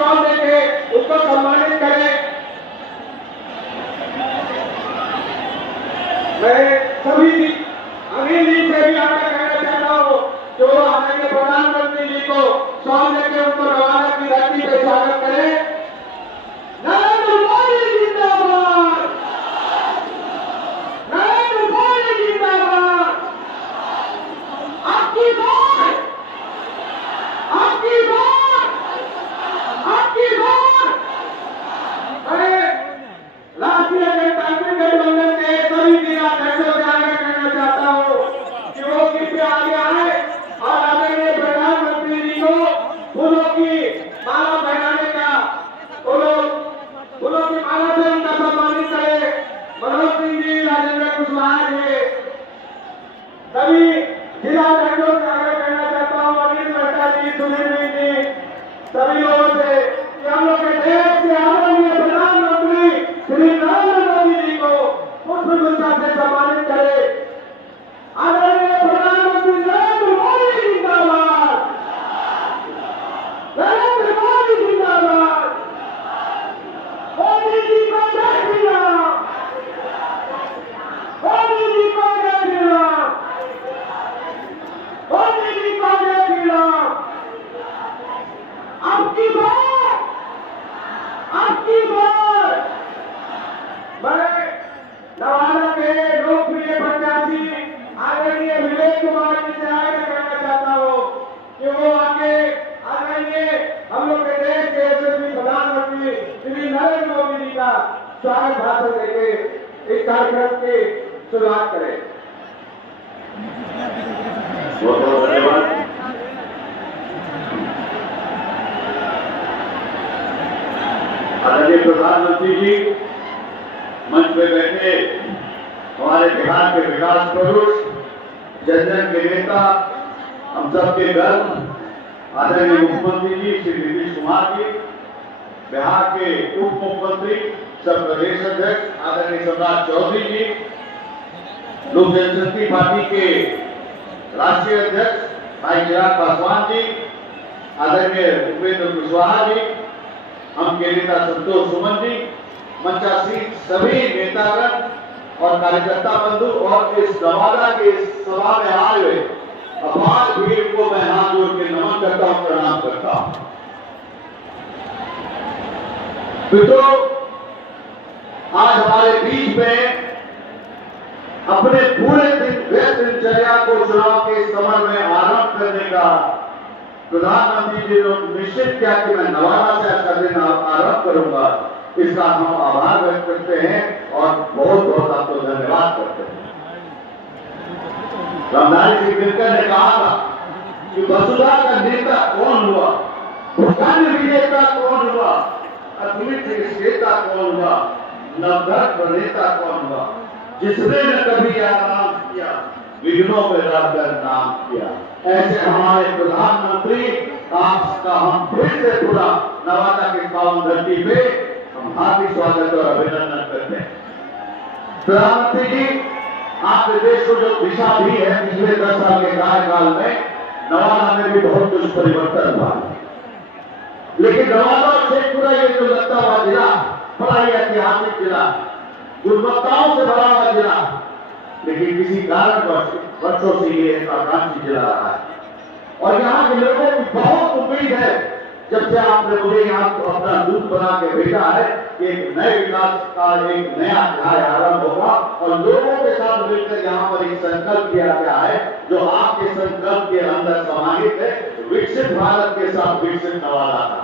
Shawl देके उसको सम्मानित करें। मैं सभी अनिल जी से भी आगे कहना चाहता हूँ जो हमारे प्रधानमंत्री जी को शॉल देके उनको रवाना की धरती पे स्वागत करें। नरेंद्र मोदी जिंदाबाद, नरेंद्र मोदी जिंदाबाद। आपकी बात, आपकी बात, आपकी बात। मैं राष्ट्रीय जनतांत्रिक गठबंधन के सभी जिला अध्यक्षों से आगे कहना चाहता हूँ कि वो कृपया आगे आए और आदरणीय प्रधानमंत्री जी को फूलों की माला पहनाने का, फूलों की माला से उनका सम्मानित करे। मनोज सिंह जी, राजेंद्र कुशवाहा जी, सभी जिला अध्यक्षों से आगे कहना चाहता हूँ, अनिल मेहता जी, सुनील जी, सभी लोगों से कि हम लोग के देश के आदरणीय प्रधानमंत्री श्री नरेंद्र मोदी जी को पुष्पगुच्छा से सम्मानित करे। आदरणीय प्रधानमंत्री नरेंद्र मोदी जिंदाबाद, नरेंद्र मोदी जिंदाबाद। मोदी जी को जय श्री राम, मोदी जी को जय श्री राम, मोदी जी को जय श्री राम। आपकी बात, आपकी बात। मैं नवादा के लोकप्रिय प्रत्याशी आदरणीय विवेक कुमार जी से आगे कहना चाहता हूँ कि वो आगे आदरणीय हम लोग के देश के यशस्वी प्रधानमंत्री श्री नरेंद्र मोदी जी का स्वागत भाषण देके इस कार्यक्रम की शुरुआत करें। बहुत बहुत धन्यवाद। आदरणीय प्रधानमंत्री जी, मंच पे बैठे हमारे बिहार के विकास पुरुष, जन जन के नेता, हम सबके गर्व आदरणीय मुख्यमंत्री जी श्री नीतीश कुमार जी, बिहार के उप मुख्यमंत्री सब प्रदेश अध्यक्ष आदरणीय सम्राट चौधरी जी, लोक जनशक्ति पार्टी के राष्ट्रीय अध्यक्ष भाई चिराग पासवान जी, आदरणीय उपेंद्र कुशवाहा जी, हम के नेता संतोष सुमन जी, मंचासीन सभी नेतागण और कार्यकर्ता बंधु और इस नवादा के इस सभा में आए हुए अपार भीड़ को मैं हाथ जोड़ के नमन करता हूं, प्रणाम करता हूं। मित्रों, आज हमारे बीच में अपने पूरे दिनचर्या को चुनाव के समर में आरंभ करने का प्रधानमंत्री जी ने निश्चित किया कि मैं नवादा से आज का दिन आरंभ करूंगा, इसका हम आभार व्यक्त करते हैं और बहुत बहुत आपको धन्यवाद करते हैं। रामधारी सिंह ने कहा था कि वसुधा का नेता कौन हुआ, भूखंड विजेता कौन हुआ, अद्वित विजेता कौन हुआ, नवधर प्रणेता कौन हुआ, जिसने न कभी आराम किया, विघ्नों में रहकर नाम किया। ऐसे हमारे प्रधानमंत्री आपका हम फिर से पूरा नवादा के पावन धरती पे हम हार्दिक स्वागत और अभिनंदन करते हैं। प्रधानमंत्री जी, आपके देश को जो दिशा दी है पिछले 10 साल के कार्यकाल में, नवादा में भी बहुत कुछ परिवर्तन हुआ, लेकिन नवादा और शेखपुरा ये जो लगता हुआ जिला, बड़ा ही ऐतिहासिक जिला, गुणवत्ताओं से भरा हुआ जिला, लेकिन किसी कारण वर्षों से ये आकांक्षी जिला रहा है और यहाँ के लोगों को बहुत उम्मीद है। जब से आपने मुझे यहाँ अपना दूत बना के भेजा है कि एक नए विकास का एक नया अध्याय आरंभ होगा और लोगों के साथ मिलकर यहाँ पर एक संकल्प किया गया है जो आपके संकल्प के अंदर समाहित है, विकसित भारत के साथ विकसित नवादा का।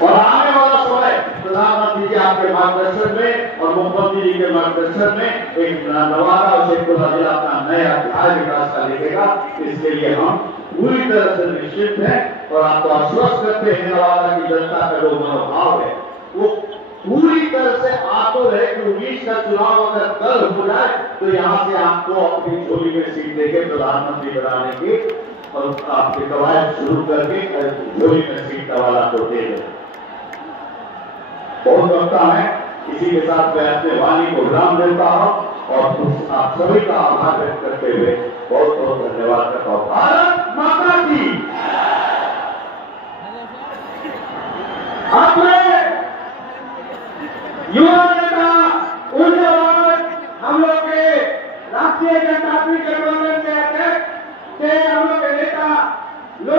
और आने वाला समय प्रधानमंत्री जी आपके मार्गदर्शन में और मुख्यमंत्री जी के मार्गदर्शन में एक नवादा और शेखपुरा जिला अपना नया अध्याय विकास का लिखेगा। इसके लिए हम पूरी तरह से निश्चित हैं और आपको आश्वस्त करते हैं, नवादा की जनता का जो मनोभाव है वो पूरी तरह से आतुर है कि 19 का चुनाव अगर कल हो जाए तो यहाँ से आपको अपनी झोली में सीट देके प्रधानमंत्री बनाने की और आपके कवायद शुरू करके झोली में सीट वाला को दे दें। बहुत लगता है, इसी के साथ मैं अपने वाणी को विराम देता हूं और आप सभी का आभार व्यक्त करते हुए बहुत बहुत धन्यवाद करता हूं। भारत माता की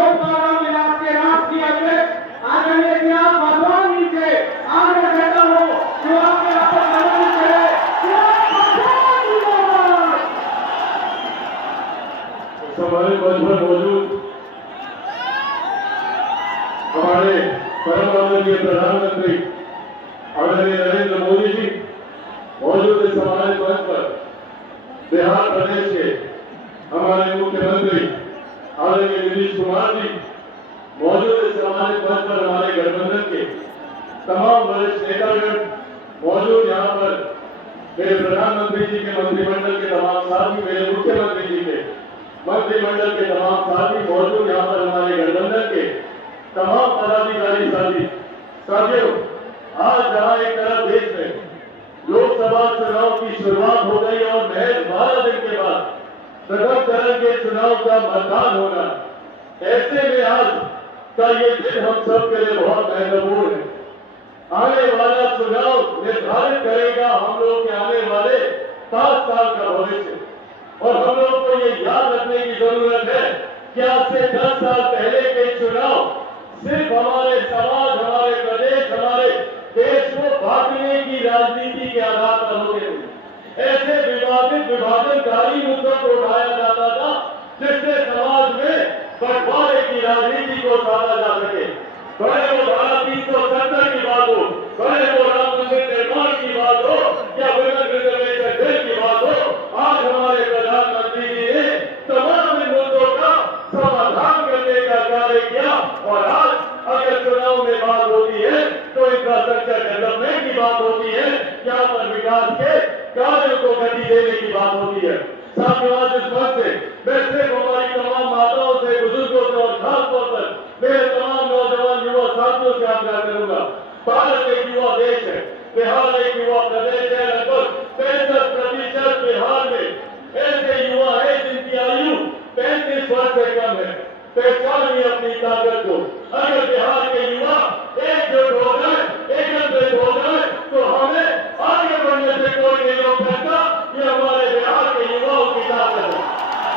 लोकसभा रामविलास के राष्ट्रीय अध्यक्ष आदरणीय श्री भगवान जी से आग्रह करता हूँ कि वो आपके आपको सम्मानित करें। हमारे मंच पर मौजूद हमारे परम आदरणीय प्रधानमंत्री आदरणीय नरेंद्र मोदी जी मौजूद इस हमारे मंच पर बिहार प्रदेश के हमारे मुख्यमंत्री आदरणीय नीतीश कुमार जी मौजूद इस हमारे मंच पर हमारे गठबंधन के तमाम वरिष्ठ नेतागण मौजूद यहाँ पर मेरे प्रधानमंत्री जी के मंत्रिमंडल के तमाम साथी, मेरे मुख्यमंत्री जी के मंत्रिमंडल के तमाम साथी मौजूद यहाँ पर हमारे गठबंधन के तमाम पदाधिकारी साथियों, आज जहाँ एक तरफ देश में लोकसभा चुनाव की शुरुआत हो गई और महज 12 दिन के बाद प्रथम चरण के चुनाव का मतदान होना, ऐसे में आज का ये दिन हम सब के लिए बहुत महत्वपूर्ण है। आने वाला चुनाव निर्धारित करेगा हम लोग के आने वाले 5 साल का भविष्य, और हम लोग को ये याद रखने की जरूरत है कि आज से 10 साल पहले के चुनाव सिर्फ हमारे समाज, हमारे प्रदेश, हमारे देश को बांटने की राजनीति के आधार पर होते थे। ऐसे विभाजनकारी मुद्दों को उठाया जाता था जिससे समाज में बंटवारे की राजनीति को साधा जा सके। भले वो धारा 370 की बात हो, भले वो राम मंदिर निर्माण की बात हो या वुमेन रिजर्वेशन बिल की बात हो, आज हमारे प्रधानमंत्री जी ने तमाम इन मुद्दों का समाधान करने का कार्य किया। और आज अगर चुनाव में बात होती है तो इंफ्रास्ट्रक्चर डेवलपमेंट की बात होती है, यहाँ पर विकास के कार्यों को गति देने की बात होती है। साथियों, आज इस मंच से मैं सिर्फ हमारी तमाम माताओं से, बुजुर्गों से और खासतौर पर मेरे तमाम नौजवान युवा साथियों से आग्रह करूंगा। भारत एक युवा देश है, बिहार एक युवा प्रदेश है। लगभग 65% बिहार में ऐसे युवा है जिनकी आयु 35 वर्ष से कम है। पहचानिए अपनी ताकत को। अगर बिहार के युवा एकजुट हो जाए, एकत्रित हो जाए तो हमें आगे बढ़ने से कोई नहीं रोक सकता। ये हमारे बिहार के युवाओं की ताकत है।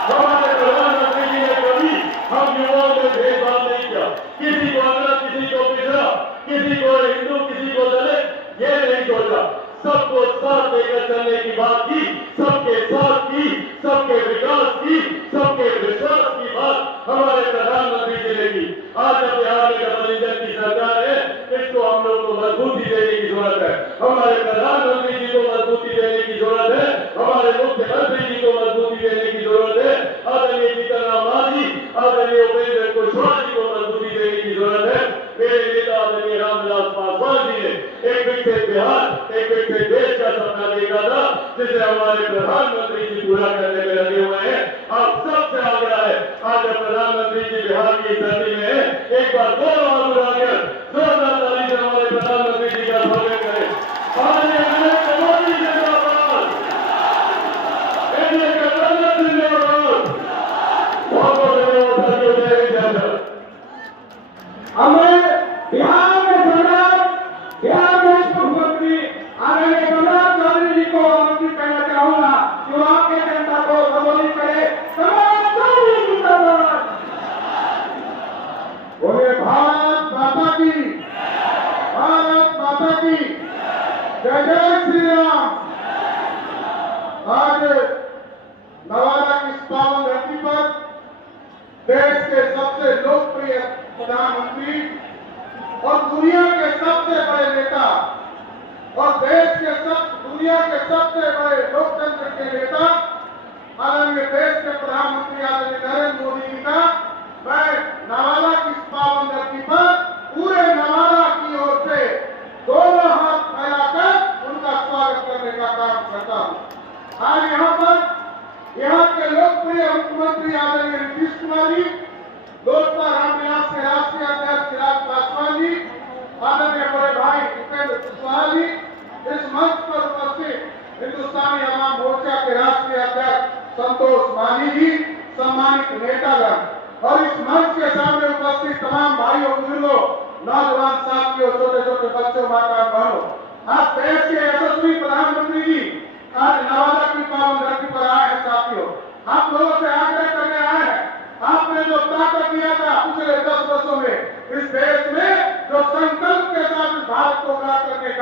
हमारे प्रधानमंत्री जी ने कभी हम युवाओं में भेदभाव नहीं किया, किसी को अगला, किसी को पिछड़ा, किसी को हिंदू, किसी को दलित, ये नहीं सोचा। सबको साथ लेकर चलने की बात की, सबके साथ की, सबके विकास की, सबके विश्वास की बात हमारे प्रधानमंत्री जी ने की। आज जब बिहार में डबल इंजन की सरकार है, इसको हम लोग को मजबूती देने की जरूरत है। हमारे प्रधानमंत्री जी को मजबूती देने की जरूरत है, हमारे मुख्यमंत्री जी को मजबूती देने की जरूरत है, आदरणीय जीतन राम मांझी, आदरणीय उपेंद्र कुशवाहा जी को मजबूती देने की जरूरत है। मेरे नेता आदरणीय रामविलास पासवान जी ने एक विकसित बिहार, एक विकसित देश का सपना देखा था, जिसे हमारे प्रधानमंत्री जी पूरा करने में लगे हुए हैं। आप सबसे आग्रह है, आज जब प्रधानमंत्री जी बिहार की धरती में है, एक बार दोनों हाथ उठाकर जोरदार ताली से हमारे प्रधानमंत्री जी का स्वागत करें। आदरणीय नरेंद्र मोदी जिंदाबाद, एनडीए गठबंधन जिंदाबाद। बहुत बहुत धन्यवाद साथियों, जय हिंद, जय भारत। हमें बिहार के सरकार, बिहार के मुख्यमंत्री आदरणीय प्रधान चौधरी जी को आमंत्रित करना चाहूंगा कि वो आपके जनता को संबोधित करे। बोले भारत माता की, भारत माता की जय, जय श्री राम। आज नवादा की इस पावन धरती पर देश के सबसे लोकप्रिय प्रधानमंत्री और दुनिया के सबसे बड़े नेता और दुनिया के सबसे बड़े लोकतंत्र के नेता आदरणीय देश के प्रधानमंत्री आदरणीय नरेंद्र मोदी जी का मैं नवादा की इस पावन धरती पर पूरे नवादा की ओर से दोनों हाथ फैलाकर उनका स्वागत करने का काम करता हूं। आज यहाँ के लोकप्रिय मुख्यमंत्री आदरणीय नीतीश कुमार जी, लोजपा रामविलास के राष्ट्रीय अध्यक्ष चिराग पासवान जी, आदरणीय बड़े भाई उपेंद्र कुशवाहा जी, इस मंच पर उपस्थित हिंदुस्तानी अवाम मोर्चा के राष्ट्रीय अध्यक्ष संतोष मांझी जी, सम्मानित नेतागण और इस मंच के सामने उपस्थित तमाम भाइयों, बुजुर्गों, नौजवान साथियों, छोटे छोटे बच्चों, माता बहनों, आज देश के यशस्वी प्रधानमंत्री जी आज नवादा की पावन धरती पर आए हैं। साथियों, आप लोगों से आग्रह करने आए हैं। आपने जो ताकत दिया था पिछले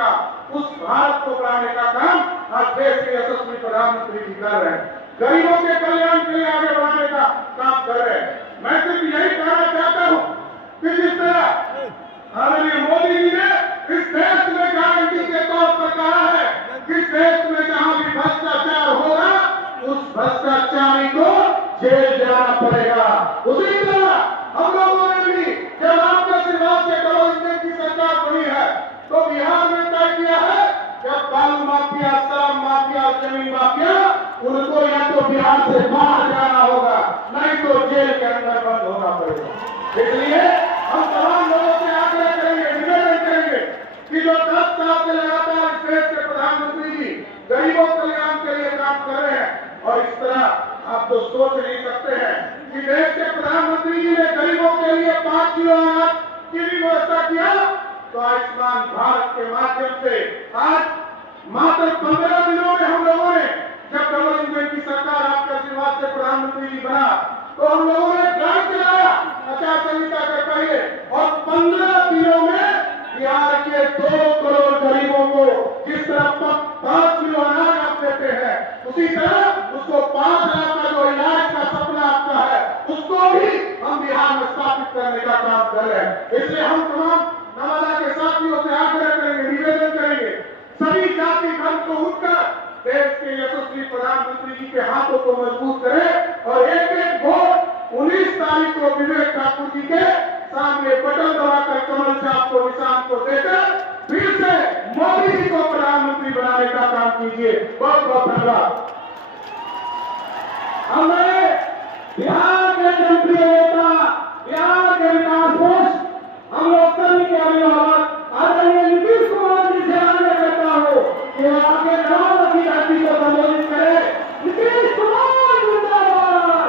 का, उस भारत को बनाने का काम आज देश के यशस्वी प्रधानमंत्री जी कर रहे हैं। गरीबों के कल्याण के लिए आगे बढ़ाने का काम कर रहे हैं। मैं सिर्फ यही कहना चाहता हूं कि जिस तरह आदरणीय मोदी जी ने इस देश में गारंटी के तौर पर कहा है कि देश में जहां भी भ्रष्टाचार होगा उस भ्रष्टाचारी को जेल जाना पड़ेगा। उसी तरह हम लोगों ने भी जब आपके आशीर्वाद से डबल इंजन की सरकार बनी है तो बिहार में तय किया है जब बालू माफिया, शराब माफिया, जमीन माफिया, उनको या तो बिहार से बाहर जाना होगा नहीं तो जेल के अंदर बंद होना पड़ेगा। इसलिए हम तमाम लोगों से आग्रह करेंगे, निवेदन करेंगे कि जो 10 साल से लगातार इस देश के प्रधानमंत्री जी गरीबों कल्याण के लिए काम कर रहे हैं और इस तरह आप तो सोच नहीं सकते हैं कि देश के प्रधानमंत्री जी ने गरीबों के लिए 5 किलो अनाज की भी व्यवस्था किया तो आयुष्मान भारत के माध्यम से आज मात्र 15 दिनों में हम लोगों ने जब डबल इंजन की सरकार आपके आशीर्वाद से प्रधानमंत्री जी बना तो हम लोगों ने ड्राइव चलाया आचार संहिता के पहले और 15 दिनों में बिहार के 2 करोड़ गरीबों को जिस तरह 5 किलो अनाज आप देते हैं उसी तरह उसको 5 लाख का जो इलाज का सपना आपका है उसको भी हम बिहार में स्थापित करने का काम कर रहे हैं। इसलिए हम तमाम नवादा के साथियों से आग्रह करेंगे, निवेदन करेंगे, सभी जाति धर्म को उठकर देश के यशस्वी प्रधानमंत्री जी के हाथों को मजबूत करें और एक वोट 19 तारीख को विवेक ठाकुर जी के सामने बटन दबाकर कमल छाप को निशान को देकर फिर से मोदी जी को प्रधानमंत्री बनाने का काम कीजिए। बहुत बहुत धन्यवाद। हमें बिहार के जनप्रिय नेता, बिहार के विकास पुरुष, हम लोग सभी के अभिभावक आदरणीय नीतीश कुमार जी से आग्रह करता हूँ कि वो आगे नवादा की धरती को संबोधित करें। नीतीश कुमार जिंदाबाद।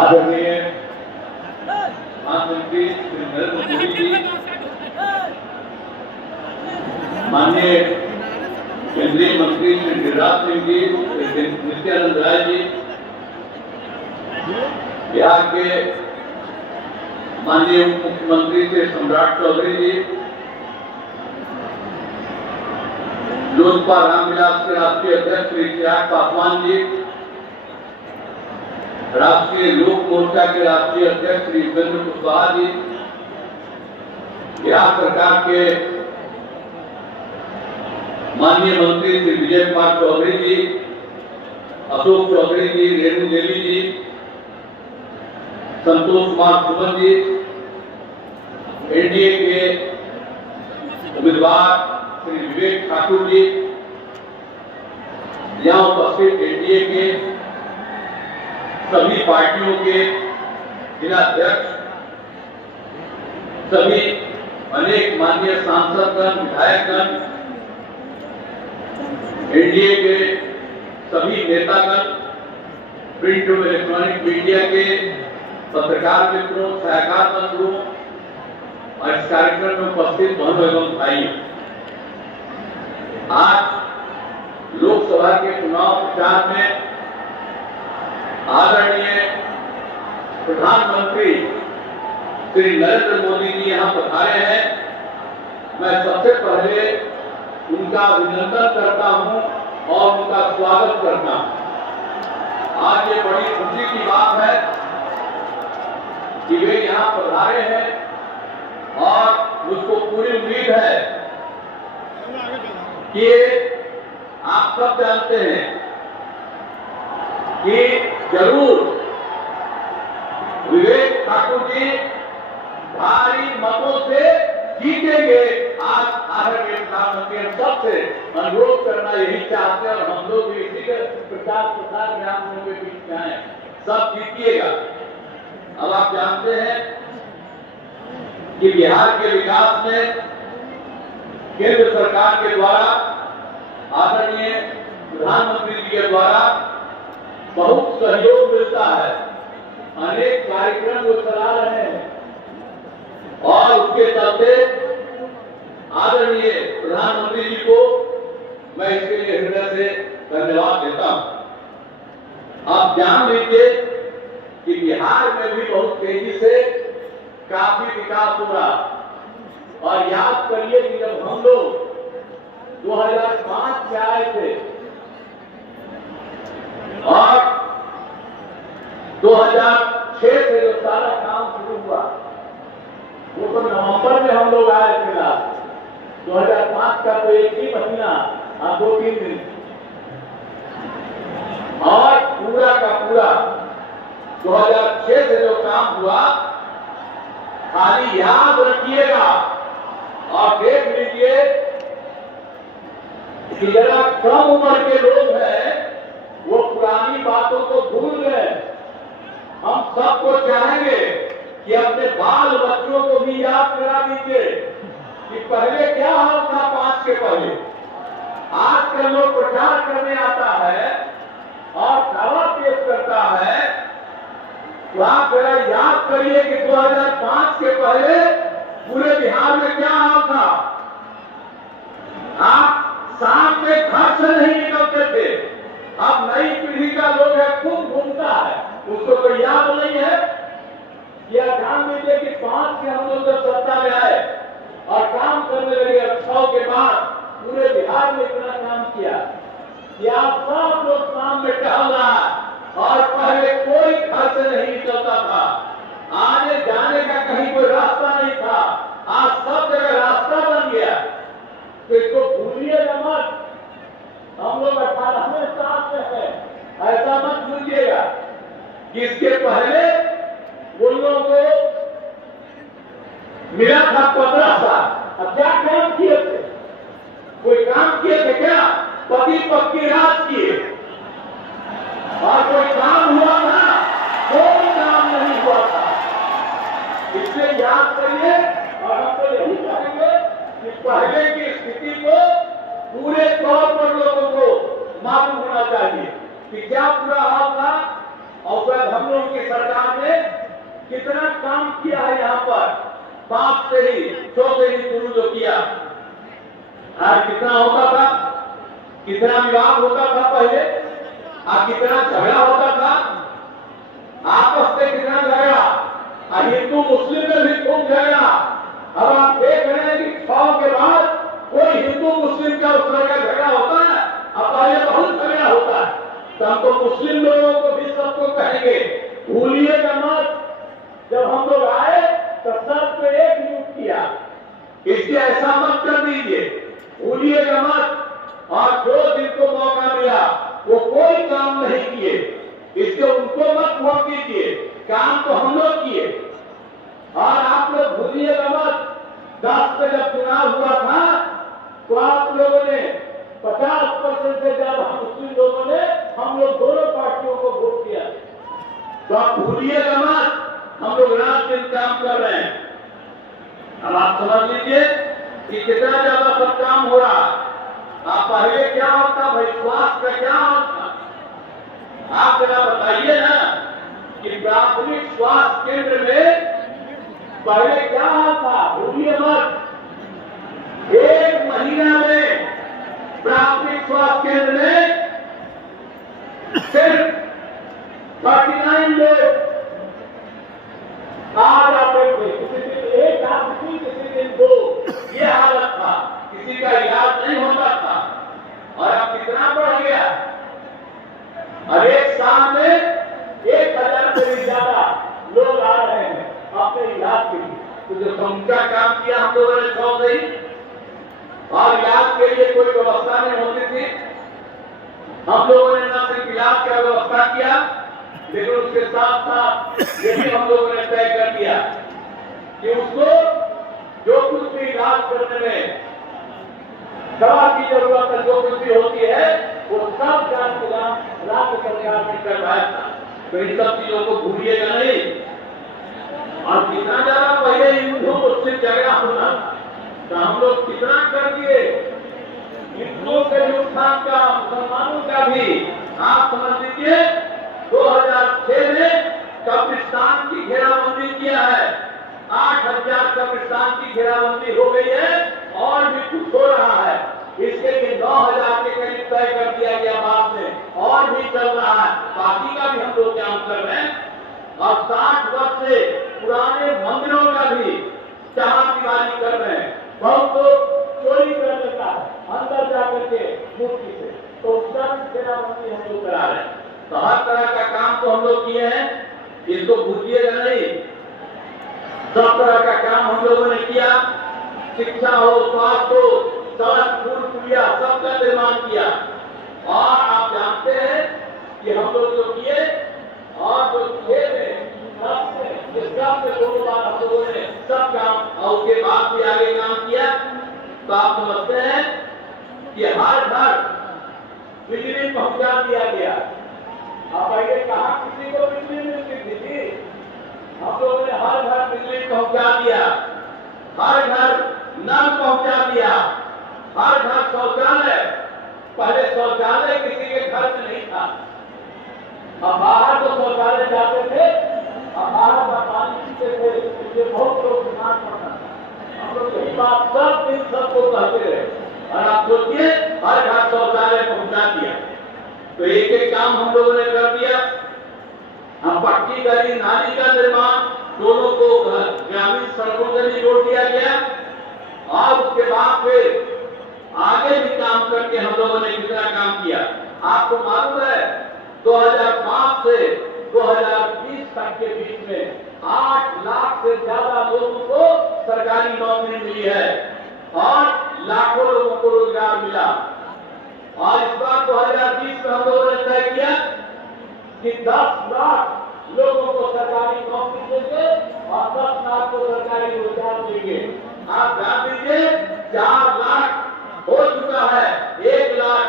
आदरणीय प्रधानमंत्री श्री नरेंद्र मोदी जी, माननीय केंद्रीय मंत्री श्री गिरिराज सिंह जी, श्री नित्यानंद राय जी, बिहार के माननीय उप मुख्यमंत्री श्री सम्राट चौधरी जी, लोजपा रामविलास के राष्ट्रीय अध्यक्ष श्री चिराग पासवान जी, राष्ट्रीय लोक मोर्चा के राष्ट्रीय अध्यक्ष श्री उपेंद्र कुशवाहा जी, बिहार सरकार के माननीय मंत्री श्री विजय कुमार चौधरी जी, अशोक चौधरी जी, रेणु देवी जी, संतोष कुमार सुमन जी, एनडीए के उम्मीदवार श्री विवेक ठाकुर जी, यहाँ उपस्थित एनडीए के सभी पार्टियों के जिलाध्यक्ष, सभी अनेक माननीय सांसदगण, विधायकगण, एनडीए के सभी नेतागण, प्रिंट और इलेक्ट्रॉनिक मीडिया के पत्रकार मित्रों, छायाकार बंधुओं और इस कार्यक्रम में उपस्थित बहनों एवं भाइयों, आज लोकसभा के चुनाव प्रचार में आदरणीय प्रधानमंत्री श्री नरेंद्र मोदी जी यहाँ पधारे हैं। मैं सबसे पहले उनका अभिनंदन करता हूँ और उनका स्वागत करता हूँ। आज ये बड़ी खुशी की बात है कि वे यहाँ पधारे हैं और मुझको पूरी उम्मीद है कि आप सब जानते हैं कि जरूर विवेक ठाकुर जी भारी मतों से जीतेंगे। आज आदरणीय प्रधानमंत्री हम सबसे अनुरोध करना यही चाहते हैं और हम लोग भी इसी के प्रचार प्रसार में आप लोगों के बीच में आए, सब जीतिएगा। अब आप जानते हैं कि बिहार के विकास में केंद्र सरकार के द्वारा, आदरणीय प्रधानमंत्री जी के द्वारा बहुत सहयोग मिलता है। अनेक कार्यक्रम वो चला रहे हैं और उसके चलते आदरणीय प्रधानमंत्री जी को मैं इसके लिए धन्यवाद देता हूं। आप जान लीजिए कि बिहार में भी बहुत तेजी से काफी विकास हो रहा। और याद करिए कि जब हम लोग 2005 में आए थे और 2006 से जो सारा काम शुरू हुआ वो तो नवंबर में हम लोग आए थे लास्ट। 2005 का तो एक ही महीना 2-3 दिन और पूरा का पूरा 2006 से जो काम हुआ, खाली याद रखिएगा और देख लीजिए कि जरा कम उम्र के लोग हैं वो पुरानी बातों को भूल गए। हम सबको चाहेंगे कि अपने बाल बच्चों को भी याद करा दीजिए कि पहले क्या हाल था 5 के पहले। आजकल लोग प्रचार करने आता है और दावा पेश करता है, तो आप जरा याद करिए कि 2005 के पहले पूरे बिहार में क्या हाल था। आप शाम में घर से नहीं निकलते थे। अब नई पीढ़ी का लोग है खूब घूमता है, उसको तो याद नहीं है। या ध्यान दीजिए कि 5 के हम लोग जब सत्ता में आए और काम करने लगे 6 के बाद पूरे बिहार में इतना काम किया कि आप सब लोग शाम में टहल रहा है और पहले कोई घर से नहीं निकलता था। आने जाने का कहीं कोई रास्ता नहीं था, आज सब जगह रास्ता बन गया। तो इसको भूलिएगा मत। हम लोग 18वें साल में है, ऐसा मत भूलिएगा कि इसके पहले उन लोगों को मिला था 15 साल। अब क्या काम किए थे? कोई काम किए थे क्या? पति पत्नी राज किए और कोई काम हुआ था? कोई काम नहीं हुआ था। इसलिए याद करिए और हम तो यही कहेंगे कि पहले की स्थिति को पूरे तौर पर लोगों को मालूम होना चाहिए कि क्या पूरा हाल था और फिर हम लोगों की सरकार ने कितना काम किया है। यहाँ पर 5 से ही 6 से ही शुरू जो किया, आज कितना होता था, कितना विवाद होता था पहले, आज कितना झगड़ा होता था, आपस में कितना झगड़ा, हिंदू मुस्लिम में भी खूब झगड़ा। अब आप देख रहे हैं कि 6 के बाद कोई हिंदू मुस्लिम का उस तरह का झगड़ा होता है? अब पहले बहुत झगड़ा होता है। तो हम तो मुस्लिम लोगों को भी सबको कहेंगे भूलिएगा मत। जब हम लोग आए तो सबको एकजुट किया, इसलिए ऐसा मत कर दीजिए, भूलिएगा मत। और जो जिनको मौका मिला वो कोई काम नहीं किए, इसलिए उनको मत वोट दीजिए। काम तो हम लोग किए और आप लोग भूलिएगा मत। 10 में जब चुनाव हुआ था तो आप लोगों ने 50% से ज्यादा मुस्लिम लोगों ने हम लोग दोनों पार्टियों को वोट किया। तो आप भूलिएगा मत, हम लोग रात दिन काम कर रहे हैं। अब आप समझ लीजिए कि कितना ज्यादा सब काम हो रहा। आप पहले क्या होता भाई, स्वास्थ्य का क्या होता, आप जरा बताइए ना कि प्राथमिक स्वास्थ्य केंद्र में पहले क्या हाल था? भूलिए मत। 1 महीना में प्राथमिक स्वास्थ्य केंद्र में सिर्फ 39 लोग आ जाते थे। किसी दिन 1 आदमी, किसी दिन 2, ये हालत था। किसी का इलाज नहीं होता था। और अब कितना बढ़ गया? अब 1 साल में 1000 से भी ज्यादा लोग आ रहे हैं अपने इलाज के लिए। तो जो समूचा काम किया हम लोगों ने 100 से ही, और इलाज के लिए कोई व्यवस्था नहीं होती थी। हम लोगों ने न सिर्फ इलाज का व्यवस्था किया, लेकिन उसके साथ साथ ये भी हम लोगों ने तय कर दिया कि उसको जो कुछ भी इलाज करने में दवा की जरूरत है, जो कुछ भी होती है, वो सब का इंतजाम राज्य सरकार ने करवाया था। तो इन सब चीजों को भूलिएगा नहीं। और कितना ज्यादा पहले हिंदू मुस्लिम झगड़ा होना, तो हम लोग कितना कर दिए। हिंदुओं के उत्थान का, मुसलमानों का भी आप समझ लीजिए। 2006 में कब्रिस्तान की घेराबंदी किया है। 8000 कब्रिस्तान की घेराबंदी हो गई है और भी कुछ हो रहा है। इसके लिए 9000 के करीब तय कर दिया गया। कर रहे हैं और 60 वर्ष से पुराने मंदिरों का भी चार दीवारी कर रहे हैं। बहुत लोग चोरी कर लेता है अंदर जाकर के मूर्ति से, तो उसका भी सेनापति हम लोग करा रहे हैं। तो हर तरह का काम तो हम लोग किए हैं, इसको भूलिएगा नहीं। सब तरह का काम हम लोगों ने किया, शिक्षा हो, स्वास्थ्य हो, सड़क, पुल, पुलिया सबका निर्माण किया। और आप जानते हैं कि हम लोग जो किए और जो किए सबसे दोनों बार हम लोगों ने सब काम और उसके बाद भी आगे काम किया। तो आप समझते हैं कि हर घर बिजली पहुंचा दिया गया। आप पहले कहा किसी को बिजली मिलती थी, हम लोगों ने हर घर बिजली पहुंचा दिया, हर घर नल पहुंचा दिया, हर घर शौचालय। पहले शौचालय किसी के घर में नहीं था, अब बाहर तो शौचालय जाते थे और बाहर का पानी पीते थे, इसलिए बहुत लोग बीमार पड़ता था। हम लोग यही बात सब दिन सबको कहते रहे और आप सोचिए हर घर शौचालय पहुंचा दिया। तो एक एक काम हम लोगों ने कर दिया। हम पक्की गली नाली का निर्माण दोनों को ग्रामीण सड़कों से भी जोड़ दिया गया और उसके बाद फिर आगे भी काम करके हम लोगों ने कितना काम किया आपको मालूम है। 2005 से 2020 तक के बीच में 8 लाख से ज्यादा लोगों को सरकारी नौकरी मिली है और लाखों लोगों को रोजगार मिला। और इस बार 2020 में हम लोगों ने तय किया कि 10 लाख लोगों को सरकारी नौकरी देंगे और 10 लाख को सरकारी रोजगार देंगे। आप ध्यान दीजिए 4 लाख हो चुका है, 1 लाख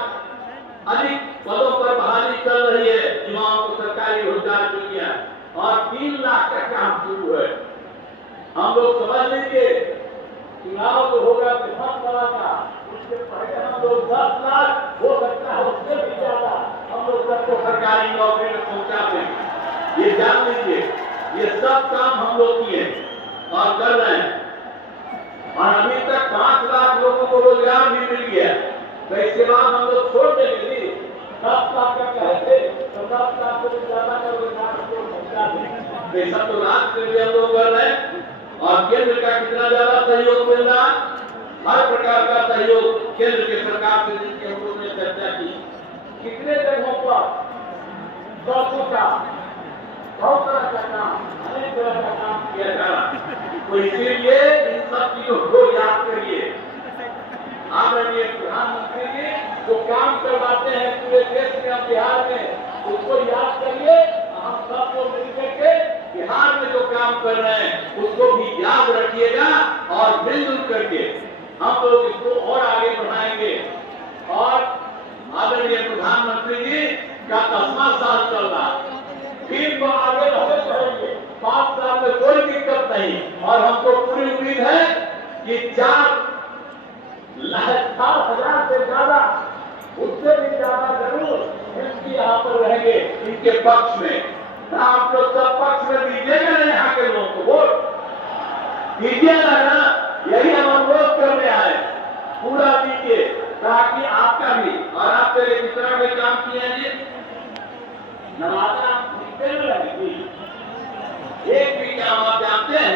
अधिक पदों पर बहाली चल रही है, युवाओं को सरकारी रोजगार मिल गया और 3 लाख का काम शुरू है। हम लोग समझ लीजिए चुनाव जो होगा विधानसभा का, उससे पहले हम लोग 10 लाख हो सकता है उससे भी ज्यादा हम लोग सबको सरकारी नौकरी में पहुंचा देंगे। ये जान लीजिए, ये सब काम हम लोग किए और कर रहे हैं और अभी तक 5 लाख लोगों को रोजगार भी मिल गया। तो इसके बाद हम लोग छोड़ देंगे 10 लाख का कहे थे तो 10 लाख से ज्यादा का रोजगार हमको पहुंचा देंगे। ऐसा तो राष्ट्र के लिए हम लोग कर रहे हैं और केंद्र का कितना ज्यादा सहयोग मिल रहा है, हर प्रकार का सहयोग केंद्र की सरकार से जिसकी हम लोगों ने चर्चा की। कितने जगहों पर सड़कों का बहुत तरह का काम, अनेक तरह का काम किया जा रहा है। तो इसीलिए इन सब चीजों को याद करिए। आदरणीय प्रधानमंत्री जी जो काम करवाते हैं पूरे देश में और बिहार में, उसको याद करिए। हम सब लोग मिलकर के बिहार में जो काम कर रहे हैं उसको भी याद रखिएगा और मिलजुल करके हम लोग इसको और आगे बढ़ाएंगे। और आदरणीय प्रधानमंत्री जी का 10वां साल चल रहा है, फिर वो आगे बढ़ेंगे। 5 साल में कोई दिक्कत नहीं और हमको पूरी उम्मीद है कि 4,000 से ज्यादा, उससे भी ज्यादा जरूर एमपी यहाँ पर रहेंगे इनके पक्ष में। आप लोग सब पक्ष में दीजिएगा ना, यहाँ के लोगों को वोट दीजिएगा ना, यही हम अनुरोध करने आए। पूरा दीजिए ताकि आपका भी और आप पहले किस तरह के काम किए हैं जी, नवाजा रहेगी। एक भी काम आप जानते हैं